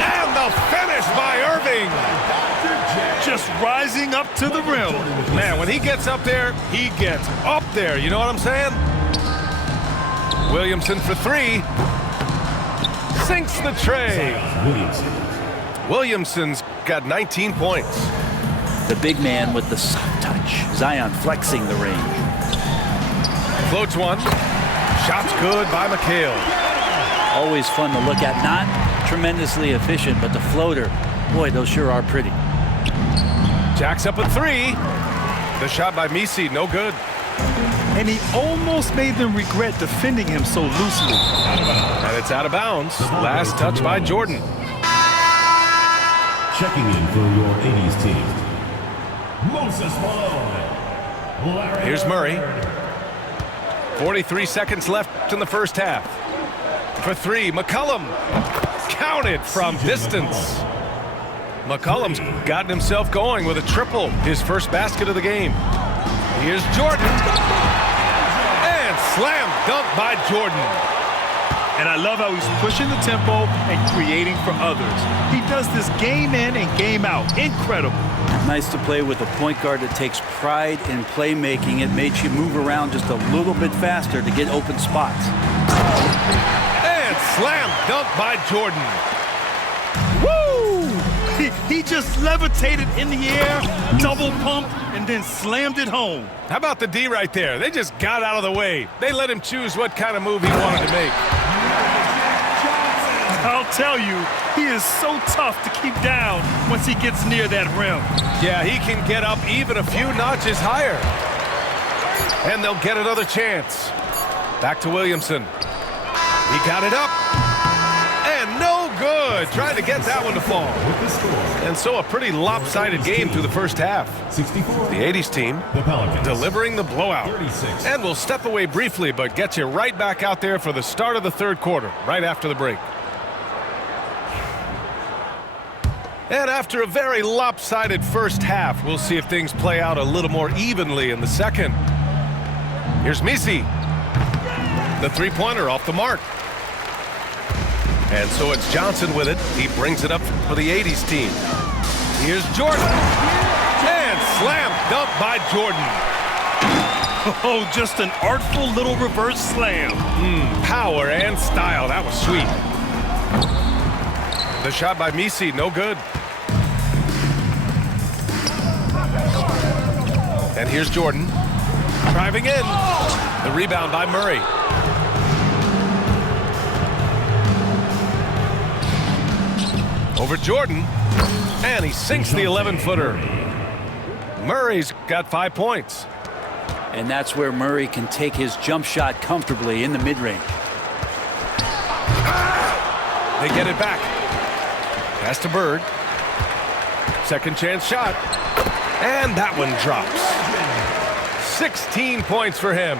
And the finish by Irving. Just rising up to the rim. Man, when he gets up there, he gets up there. You know what I'm saying? Williamson for 3. Sinks the tray. Williamson's got 19 points. The big man with the soft touch. Zion flexing the range. Floats one. Shot's good by McHale. Always fun to look at. Not tremendously efficient, but the floater, boy, those sure are pretty. Jack's up at 3. The shot by Misi, no good. And he almost made them regret defending him so loosely. And it's out of bounds. Last touch by Jordan. Checking in for your 80s team, Moses Malone. Here's Murray. 43 seconds left in the first half. For 3, McCollum. Counted from distance. McCollum's gotten himself going with a triple, his first basket of the game. Here's Jordan. And slam dunk by Jordan. And I love how he's pushing the tempo and creating for others. He does this game in and game out. Incredible. Nice to play with a point guard that takes pride in playmaking. It makes you move around just a little bit faster to get open spots. And slam dunk by Jordan. Woo! He just levitated in the air, double pump, and then slammed it home. How about the D right there? They just got out of the way. They let him choose what kind of move he wanted to make. I'll tell you, he is so tough to keep down once he gets near that rim. Yeah, he can get up even a few notches higher. And they'll get another chance. Back to Williamson. He got it up. And no good. Trying to get that one to fall. And so a pretty lopsided game through the first half. 64. The 80s team The Pelicans. delivering the blowout. 36. And we'll step away briefly, but get you right back out there for the start of the third quarter, right after the break. And after a very lopsided first half, we'll see if things play out a little more evenly in the second. Here's Misi. The three-pointer off the mark. And so it's Johnson with it. He brings it up for the 80s team. Here's Jordan. And slam dunk by Jordan. Oh, just an artful little reverse slam. Power and style. That was sweet. The shot by Misi, no good. And here's Jordan. Driving in. The rebound by Murray. Over Jordan. And he sinks the 11-footer. Murray's got 5 points. And that's where Murray can take his jump shot comfortably in the mid-range. They get it back. Pass to Bird. Second chance shot. And that one drops. 16 points for him.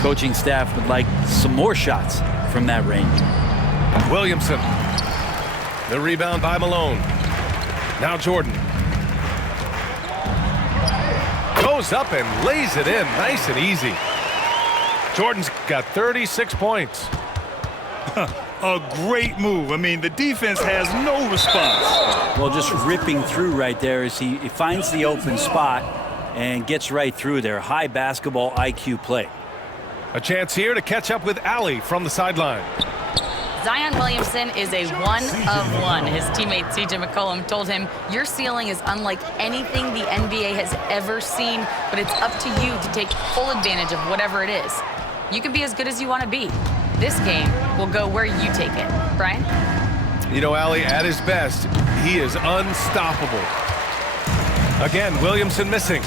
Coaching staff would like some more shots from that range. Williamson. The rebound by Malone. Now Jordan. Goes up and lays it in nice and easy. Jordan's got 36 points. A great move. I mean, the defense has no response. Well, just ripping through right there as he finds the open spot and gets right through there. High basketball IQ play. A chance here to catch up with Allie from the sideline. Zion Williamson is a one of one. His teammate C.J. McCollum told him, your ceiling is unlike anything the NBA has ever seen, but it's up to you to take full advantage of whatever it is. You can be as good as you want to be. This game will go where you take it. Brian? You know, Allie, at his best, he is unstoppable. Again, Williamson missing.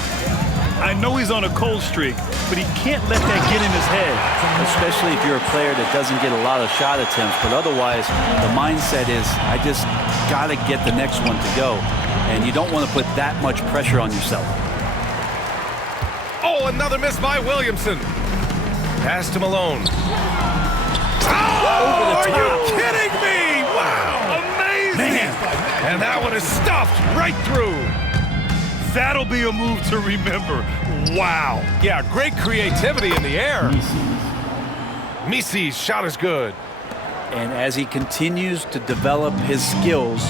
I know he's on a cold streak, but he can't let that get in his head. Especially if you're a player that doesn't get a lot of shot attempts, but otherwise the mindset is I just got to get the next one to go, and you don't want to put that much pressure on yourself. Oh, another miss by Williamson. Pass to Malone. Oh, are you kidding me? Wow, amazing. And that one is stuffed right through. That'll be a move to remember. Wow. Yeah, great creativity in the air. Misi's shot is good. And as he continues to develop his skills,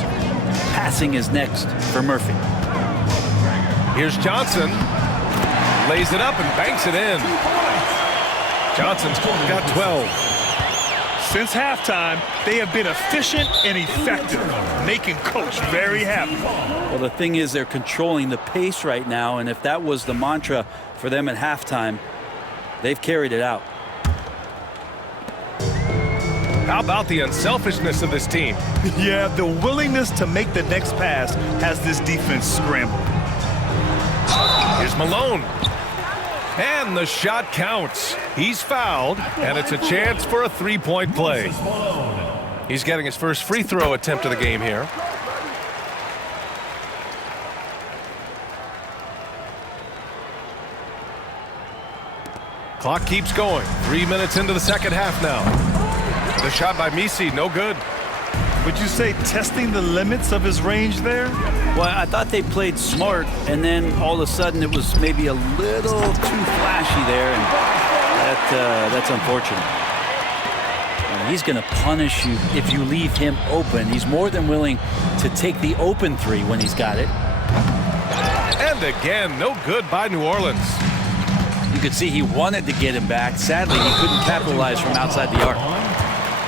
passing is next for Murphy. Here's Johnson. Lays it up and banks it in. Johnson's got 12. Since halftime, they have been efficient and effective, making Coach very happy. Well, the thing is they're controlling the pace right now, and if that was the mantra for them at halftime, they've carried it out. How about the unselfishness of this team? Yeah, the willingness to make the next pass has this defense scrambled. Here's Malone. And the shot counts. He's fouled, and it's a chance for a three-point play. He's getting his first free throw attempt of the game here. Clock keeps going. 3 minutes into the second half now. The shot by Misi, no good. Would you say testing the limits of his range there? Well, I thought they played smart, and then all of a sudden it was maybe a little too flashy there, and that's unfortunate. He's going to punish you if you leave him open. He's more than willing to take the open three when he's got it. And again, no good by New Orleans. You could see he wanted to get him back. Sadly, he couldn't capitalize from outside the arc.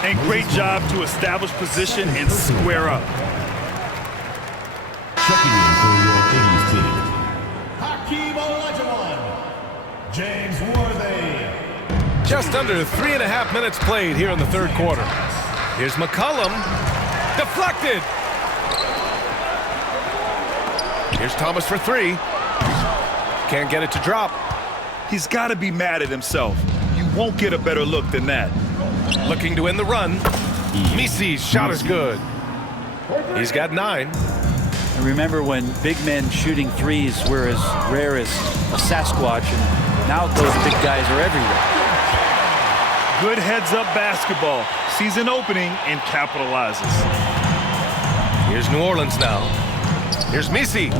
And great job to establish position and square up. Checking in for your 80s team, Hakeem Olajuwon, James Worthy. Just under 3.5 minutes played here in the third quarter. Here's McCollum. Deflected. Here's Thomas for three. Can't get it to drop. He's got to be mad at himself. You won't get a better look than that. Looking to win the run. Misi's shot is good. He's got 9. And remember when big men shooting threes were as rare as a Sasquatch, and now those big guys are everywhere. Good heads-up basketball. Sees an opening and capitalizes. Here's New Orleans now. Here's Misi.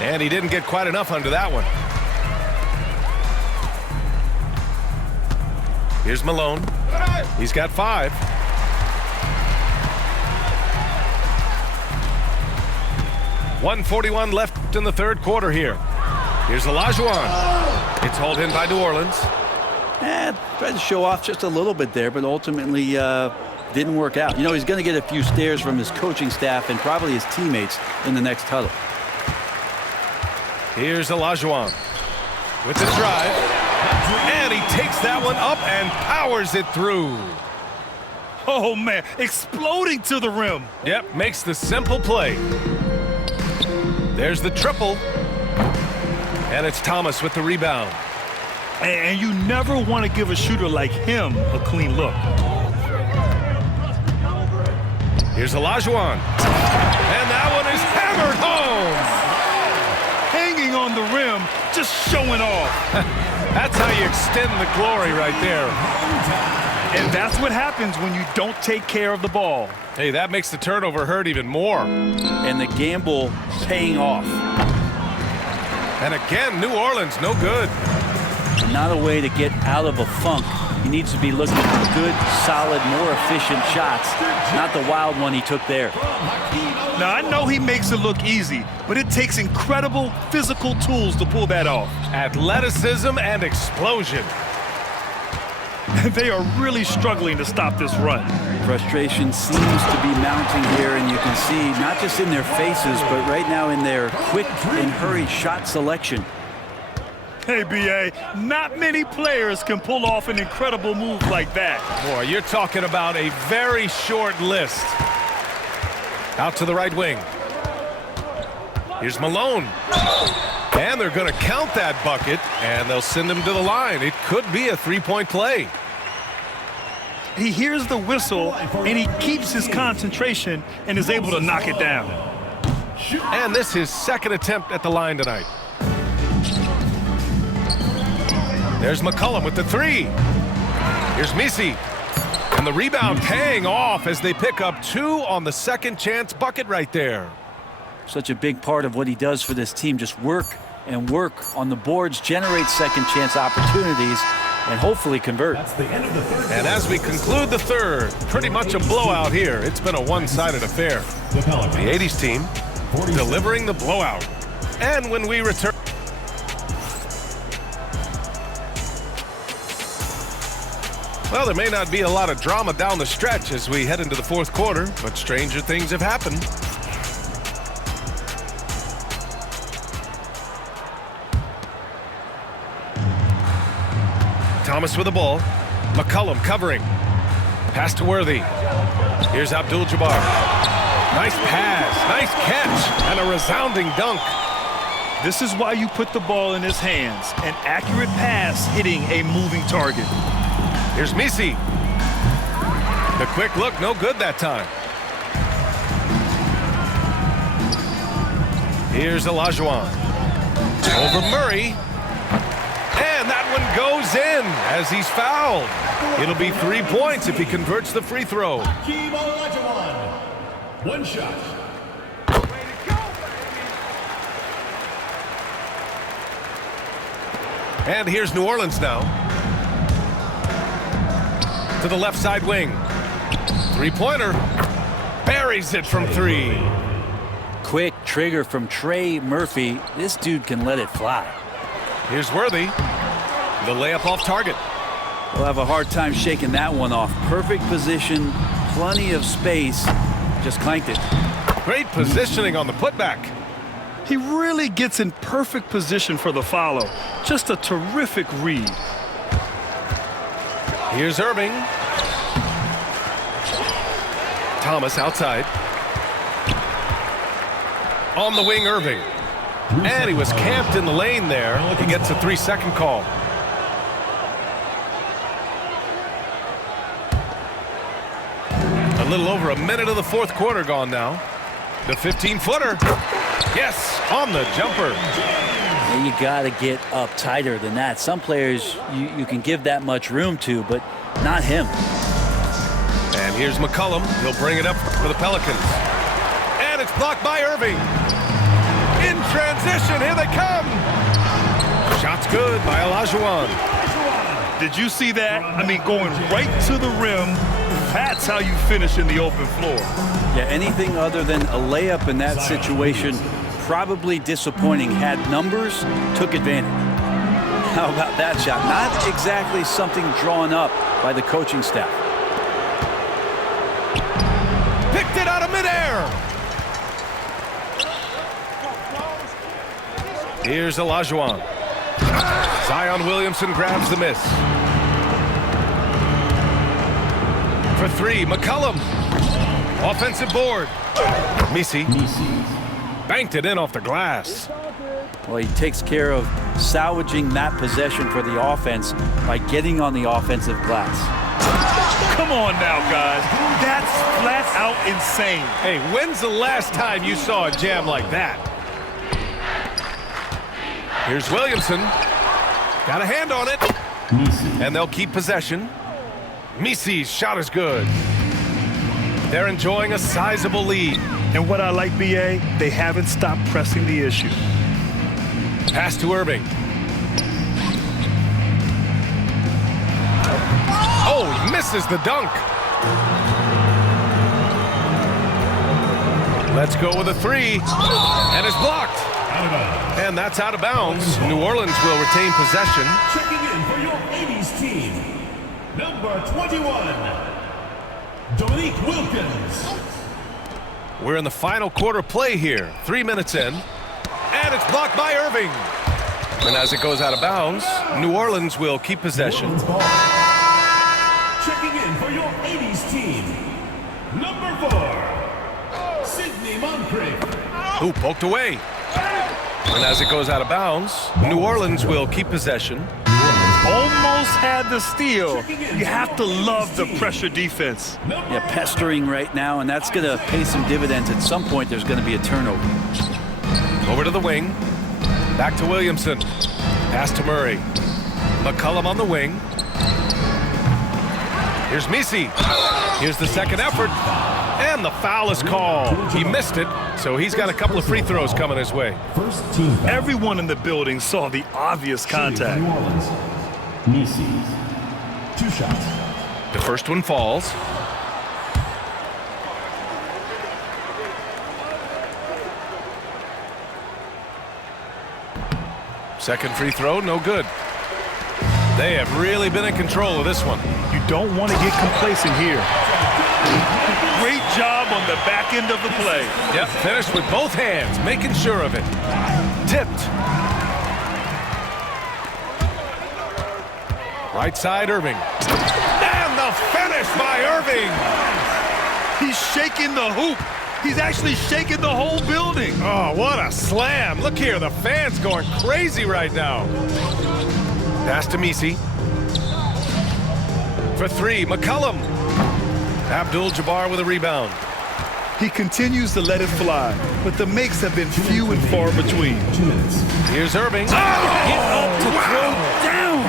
And he didn't get quite enough under that one. Here's Malone. He's got 5. .141 left in the third quarter here. Here's Olajuwon. It's hauled in by New Orleans. Tried to show off just a little bit there, but ultimately didn't work out. You know, he's going to get a few stares from his coaching staff and probably his teammates in the next huddle. Here's Olajuwon with the drive. And he takes that one up and powers it through. Oh, man. Exploding to the rim. Yep, makes the simple play. There's the triple. And it's Thomas with the rebound. And you never want to give a shooter like him a clean look. Here's Olajuwon. And that one is hammered home. Hanging on the rim, just showing off. That's how you extend the glory right there. And that's what happens when you don't take care of the ball. Hey, that makes the turnover hurt even more. And the gamble paying off. And again, New Orleans, no good. Not a way to get out of a funk. He needs to be looking for good, solid, more efficient shots, not the wild one he took there. Now, I know he makes it look easy, but it takes incredible physical tools to pull that off. Athleticism and explosion. They are really struggling to stop this run. Frustration seems to be mounting here, and you can see not just in their faces, but right now in their quick and hurried shot selection. Hey, B.A., not many players can pull off an incredible move like that. Boy, you're talking about a very short list. Out to the right wing. Here's Malone. And they're going to count that bucket, and they'll send him to the line. It could be a three-point play. He hears the whistle, and he keeps his concentration and is able to knock it down. And this is his second attempt at the line tonight. There's McCollum with the 3. Here's Misi. And the rebound paying off as they pick up 2 on the second chance bucket right there. Such a big part of what he does for this team, just work and work on the boards, generate second chance opportunities, and hopefully convert. That's the end of the third. And as we conclude the third, pretty much a blowout here. It's been a one-sided affair. The 80s team delivering the blowout. And when we return... Well, there may not be a lot of drama down the stretch as we head into the fourth quarter, but stranger things have happened. Thomas with the ball. McCollum covering. Pass to Worthy. Here's Abdul-Jabbar. Nice pass, nice catch, and a resounding dunk. This is why you put the ball in his hands. An accurate pass hitting a moving target. Here's Misi. The quick look, no good that time. Here's Olajuwon. Over Murray. And that one goes in as he's fouled. It'll be 3 points if he converts the free throw. Hakeem Olajuwon. One shot. And here's New Orleans now. To the left side wing. Three-pointer. Buries it from 3. Quick trigger from Trey Murphy. This dude can let it fly. Here's Worthy. The layup off target. We'll have a hard time shaking that one off. Perfect position, plenty of space. Just clanked it. Great positioning on the putback. He really gets in perfect position for the follow. Just a terrific read. Here's Irving. Thomas outside. On the wing, Irving. And he was camped in the lane there. He gets a 3-second call. A little over a minute of the fourth quarter gone now. The 15-footer. Yes, on the jumper. You got to get up tighter than that. Some players you can give that much room to, but not him. And here's McCollum. He'll bring it up for the Pelicans. And it's blocked by Irving. In transition, here they come. Shot's good by Olajuwon. Did you see that? I mean, going right to the rim. That's how you finish in the open floor. Yeah, anything other than a layup in that situation, probably disappointing. Had numbers, took advantage. How about that shot? Not exactly something drawn up by the coaching staff. Picked it out of midair. Here's Olajuwon. Zion Williamson grabs the miss. For three, McCollum. Offensive board. Misi banked it in off the glass. Well, he takes care of salvaging that possession for the offense by getting on the offensive glass. Come on now, guys. That's flat out insane. Hey, when's the last time you saw a jam like that? Here's Williamson. Got a hand on it. And they'll keep possession. Misi's shot is good. They're enjoying a sizable lead. And what I like, BA, they haven't stopped pressing the issue. Pass to Irving. Oh, he misses the dunk. Let's go with a three. And it's blocked. And that's out of bounds. New Orleans will retain possession. Checking in for your 80s team, number 21, Dominique Wilkins. We're in the final quarter play here. 3 minutes in. And it's blocked by Irving. And as it goes out of bounds, New Orleans will keep possession. Checking in for your 80s team, number 4, Sidney Moncrief. Ooh, poked away. And as it goes out of bounds, New Orleans will keep possession. Almost had the steal. You have to love the pressure defense. Yeah, pestering right now, and that's going to pay some dividends. At some point, there's going to be a turnover. Over to the wing. Back to Williamson. Pass to Murray. McCollum on the wing. Here's Misi. Here's the second effort. And the foul is called. He missed it, so he's got a couple of free throws coming his way. Everyone in the building saw the obvious contact. Misi, 2 shots. The first one falls. Second free throw, no good. They have really been in control of this one. You don't want to get complacent here. Great job on the back end of the play. Yep, finished with both hands, making sure of it. Tipped. Right side, Irving. And the finish by Irving. He's shaking the hoop. He's actually shaking the whole building. Oh, what a slam. Look here, the fans going crazy right now. Pass to Misi. For three, McCollum. Abdul-Jabbar with a rebound. He continues to let it fly, but the makes have been few and far between. 2 minutes. Here's Irving. Get up to throw down.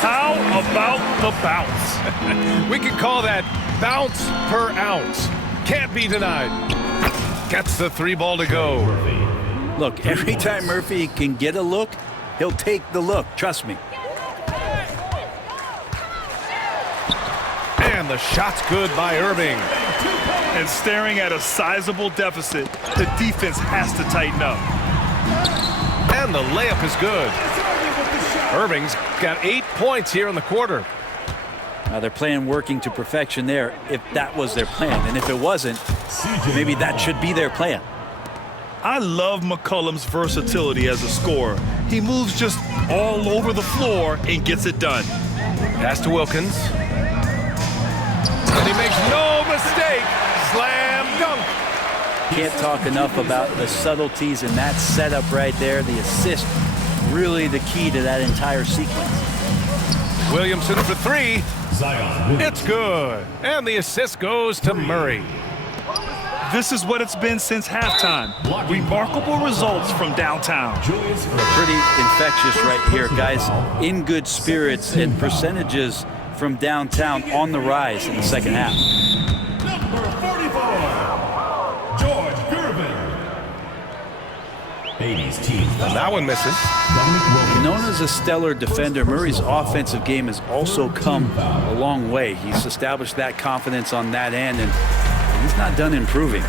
How about the bounce? We could call that bounce per ounce. Can't be denied. Gets the 3 ball to go. Look, every time Murphy can get a look, he'll take the look. Trust me. And the shot's good by Irving. And staring at a sizable deficit, the defense has to tighten up. And the layup is good. Irving's got 8 points here in the quarter. They're playing working to perfection there, if that was their plan. And if it wasn't, maybe that should be their plan. I love McCollum's versatility as a scorer. He moves just all over the floor and gets it done. Pass to Wilkins. And he makes no mistake. Slam dunk. Can't talk enough about the subtleties in that setup right there. The assist, really the key to that entire sequence. Williamson for 3. Zion. It's good. And the assist goes to Murray. This is what it's been since halftime. Remarkable results from downtown. Pretty infectious right here, guys. In good spirits and percentages from downtown on the rise in the second half. Number 44, George Gervin. 80s team. And that one misses. Known as a stellar defender, Murray's offensive game has also come a long way. He's established that confidence on that end, and he's not done improving.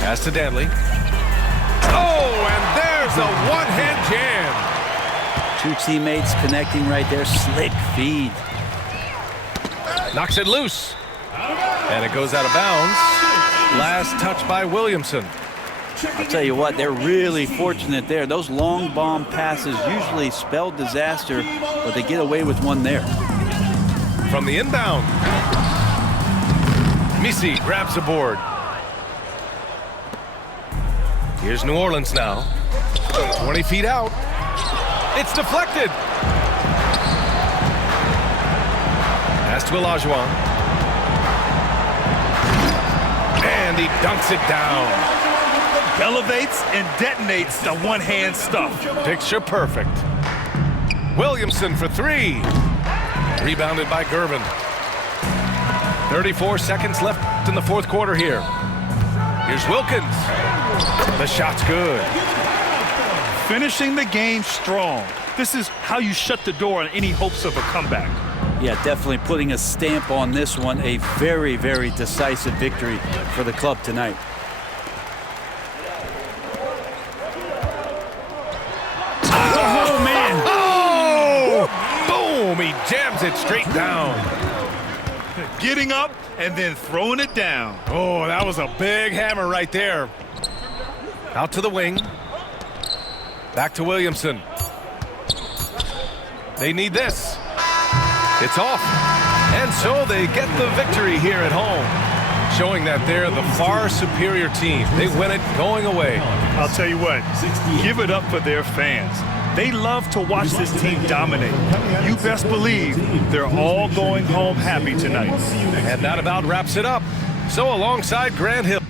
Pass to Danley. Oh, and there's a one-hand jam. Two teammates connecting right there. Slick feed. Knocks it loose. And it goes out of bounds. Last touch by Williamson. I'll tell you what, they're really fortunate there. Those long bomb passes usually spell disaster, but they get away with one there. From the inbound. Misi grabs the board. Here's New Orleans now. 20 feet out. It's deflected. Pass to Olajuwon. And he dunks it down. Elevates and detonates the one-hand stuff. Picture perfect. Williamson for three. Rebounded by Gervin. 34 seconds left in the fourth quarter here. Here's Wilkins. The shot's good. Finishing the game strong. This is how you shut the door on any hopes of a comeback. Yeah, definitely putting a stamp on this one. A very, very decisive victory for the club tonight. Oh, man. Oh! Boom! He jams it straight down. Getting up and then throwing it down. Oh, that was a big hammer right there. Out to the wing. Back to Williamson. They need this. It's off. And so they get the victory here at home, showing that they're the far superior team. They win it going away. I'll tell you what, give it up for their fans. They love to watch this team dominate. You best believe they're all going home happy tonight. And that about wraps it up. So alongside Grant Hill.